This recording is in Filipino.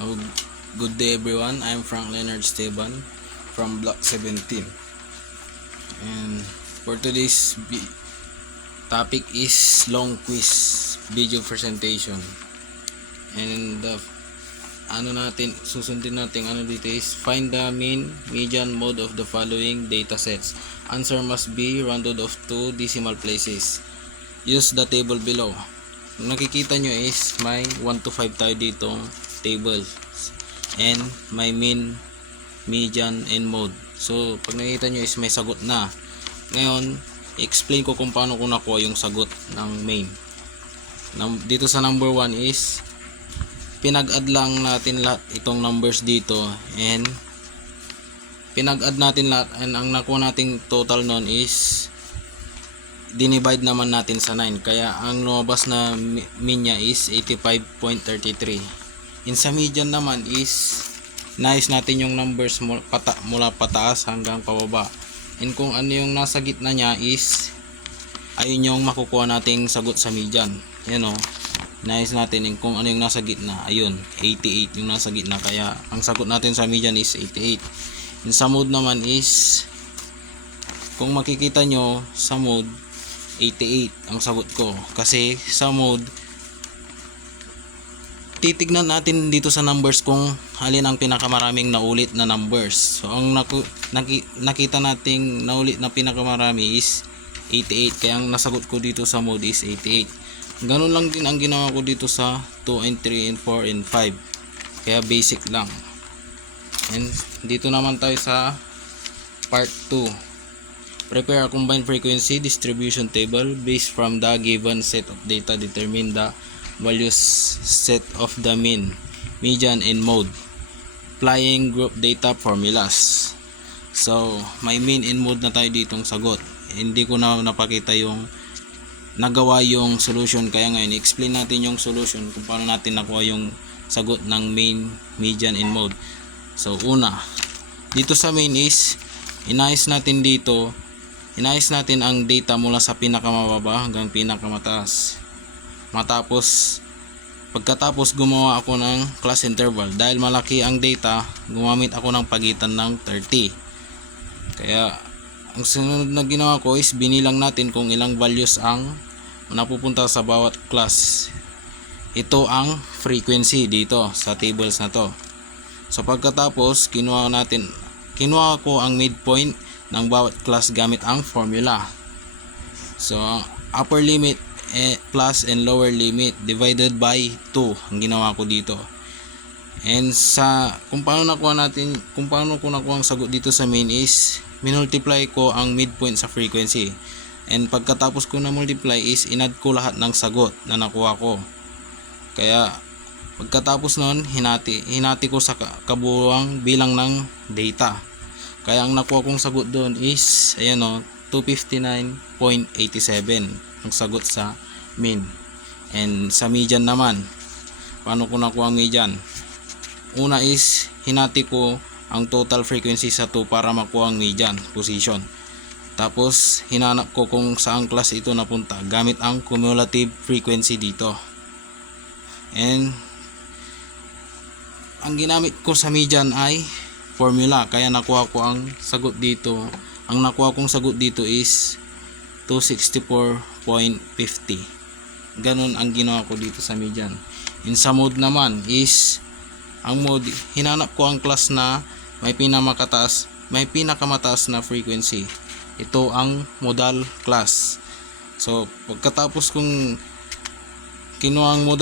Oh, good day everyone, I'm Frank Leonard Esteban from Block 17, and for today's topic is long quiz video presentation. And susundin natin dito is find the mean, median, mode of the following data sets. Answer must be rounded off to decimal places. Use the table below. Kung nakikita nyo is may 1 to 5 tayo ditong tables, and may mean, median, and mode. So pag nakita nyo is may sagot na. Ngayon explain ko kung paano ko nakuha yung sagot ng main. Dito sa number 1 is pinag-add lang natin lahat itong numbers dito, and pinag-add natin lahat, and ang nakuha nating total nun is dinivide naman natin sa 9, kaya ang lumabas na mean niya is 85.33. In sa median naman is nais natin yung numbers mula pataas hanggang pababa, and kung ano yung nasa gitna niya is ayun yung makukuha nating sagot sa median. Yan o, nais natin kung ano yung nasa gitna, ayun 88 yung nasa gitna, kaya ang sagot natin sa median is 88. In sa mode naman is, kung makikita nyo sa mode, 88 ang sagot ko, kasi sa mode titignan natin dito sa numbers kung alin ang pinakamaraming naulit na numbers. So ang nakita nating naulit na pinakamarami is 88, kaya ang nasagot ko dito sa mode is 88. Ganun lang din ang ginawa ko dito sa 2 and 3 and 4 and 5, kaya basic lang. And dito naman tayo sa part 2. Prepare a combined frequency distribution table based from the given set of data. Determine the values set of the mean, median, and mode. Applying group data formulas. So may mean and mode na tayo ditong sagot. Hindi ko na napakita yung nagawa yung solution, kaya ngayon explain natin yung solution kung paano natin nakuha yung sagot ng mean, median, and mode. So una, dito sa main is inayos natin ang data mula sa pinakamababa hanggang pinakamataas. Pagkatapos gumawa ako ng class interval. Dahil malaki ang data, gumamit ako ng pagitan ng 30. Kaya ang sunod na ginawa ko is binilang natin kung ilang values ang napupunta sa bawat class. Ito ang frequency dito sa tables na to. So pagkatapos kinuha ko ang midpoint ng bawat class gamit ang formula. So upper limit plus and lower limit divided by 2 ang ginawa ko dito. And kung paano ko nakuha ang sagot dito sa main is minultiply ko ang midpoint sa frequency, and pagkatapos ko na multiply is inad ko lahat ng sagot na nakuha ko. Kaya pagkatapos nun hinati ko sa kabuuang bilang ng data, kaya ang nakuha kong sagot doon is ayan o, 259.87 ang sagot sa mean. And sa median naman, paano ko nakuha ang median? Una is hinati ko ang total frequency sa 2 para makuha ang median position. Tapos hinanap ko kung saang class ito napunta gamit ang cumulative frequency dito. And ang ginamit ko sa median ay formula, kaya nakuha ko ang sagot dito. Ang nakuha kong sagot dito is 264.50. Ganun ang ginawa ko dito sa median. In sa mode naman is, ang mode, hinanap ko ang class na may pinakamataas na frequency. Ito ang modal class. So pagkatapos kong kinuha ang modal